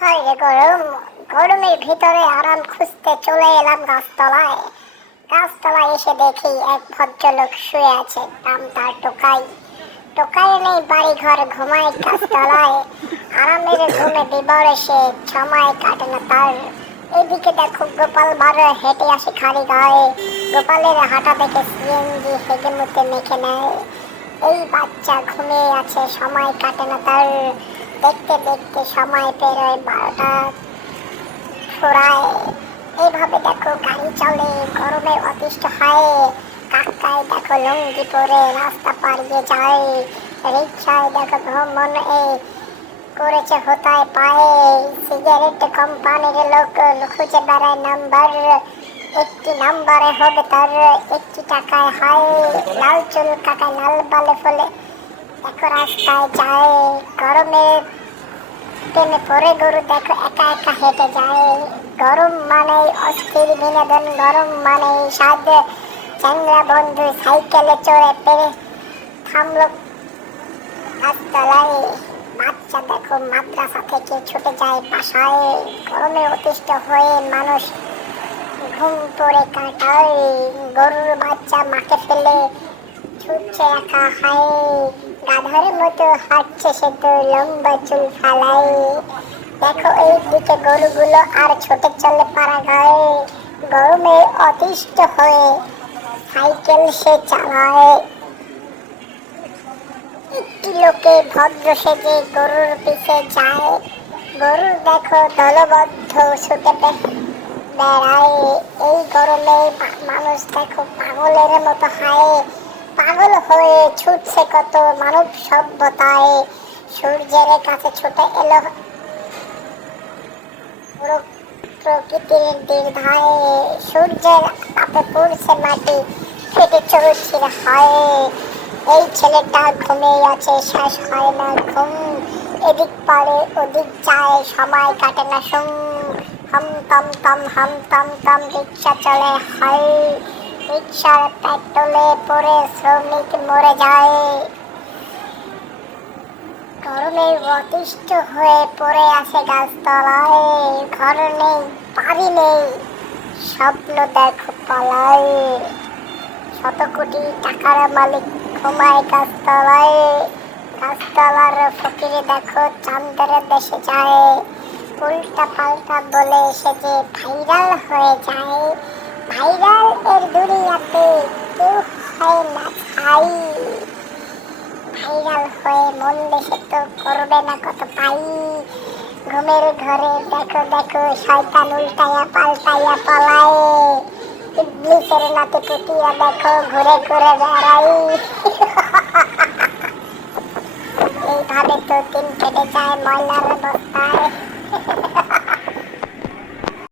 হায় রে গরম! গরমের ভিতরে আরাম খুঁজতে চলে এলাম গাছতলায়। গাছতলায় এসে দেখি এক ভদ্রলোক শুয়ে আছে, নাম তার টোকাই। টোকাই নেই বাড়ি ঘর, ঘুমায় গাছতলায়। আরামের ঘুমে বিবরে সে, সময় কাটে না তার। এদিকে দেখো গোপাল বার হেঁটে আসে খালি গায়ে। গোপালের হাঁটা দেখে সিএনজি হেগে মুতে মেখে নেয়। এই বাচ্চা ঘুমিয়ে আছে, সময় কাটে না তার। দেখতে দেখতে সময় পেরোয় 12টা ফুরায়। এইভাবে দেখো গাড়ি চলে, গরমে অতিষ্ঠ হয়। কাকায় দেখো লুঙ্গি পরে রাস্তা পাড়িয়ে যায়। রিক্সায় দেখো ভ্রমণ করেছে হোতায় পায়ে। সিগারেট কোম্পানির লোক খুঁজে বেড়ায় নাম্বার। একটি নাম্বারে হবে তার, একটি টাকায় হয়। লাল চুল কাকায় লাল বালে ফলে দেখো রাস্তায় যায়। গরমে প্রেমে পড়ে গরু দেখো একা একা হেঁটে যায়। গরম মানে অস্থির বিনোদন, গরম মানে স্বাদ। চ্যাংরা বন্ধু সাইকেলে চড়ে পেরে থামলো গাছতলায়। বাচ্চা দেখো মাদ্রাসা থেকে ছুটে যায় বাসায়। গরমে অতিষ্ঠ হয়ে মানুষ ঘুম পড়ে কাটায়। গরুর বাচ্চা মাকে ফেলে ছুটছে একা হায়। গাধার মতো হাঁটছে সে তো, লম্বা চুল ফালাই। দেখো এই দিকে গরুগুলো আর ছোটে চলে পাড়া গায়ে। গরমে অতিষ্ঠ হয়ে সাইকেল সে চালায়। একটি লোকে ভদ্র সেজে গরুর পিছে যায়। গরু দেখো দলবদ্ধ ছুটে বেড়ায়। এই গরমে মানুষ দেখো পাগলের মতো হায়। পাগল হয়ে ছুটছে কত মানব সভ্যতায়। সূর্যের কাছে ছুটে এলো প্রকৃতির দীর্ঘায়। সূর্যের তাপে পড়ছে মাটি, ফেটে চৌচির হয়। এই ছেলেটা ঘুমিয়ে আছে, শেষ হয় না ঘুম। এদিক পারে ওদিক যায়, সময় কাটে না সুম। হম তম তম হম তম তম রিক্সা চলে হয়। রিক্সার পেট্রোলে পড়ে শ্রমিক মরে যায়। গরমে অতিষ্ঠ হয়ে পড়ে আছে গাছতলায়। ঘর নেই, বাড়ি নেই, স্বপ্ন দেখো পালায়। শত কোটি টাকার মালিক ঘুমায় গাছতলায়। গাছতলার ফকিরে দেখো চাঁদের দেশে যায়। উল্টা পাল্টা বলে সে যে ভাইরাল হয়ে যায়। ভাইরাল এর দুনিয়াতে কেউ হয় না ছাই। ভাইরাল হয়ে মন দেশে তো করবে না কত পাই। ঘুমের ঘরে দেখো দেখো শয়তান উল্টাইয়া পাল্টাইয়া পলায়। ইবলিসের নাতে পুতিয়া দেখো ঘুরে ঘুরে বেড়াই। এইভাবে তো দিন কেটে যায় ময়লার বস্তায়।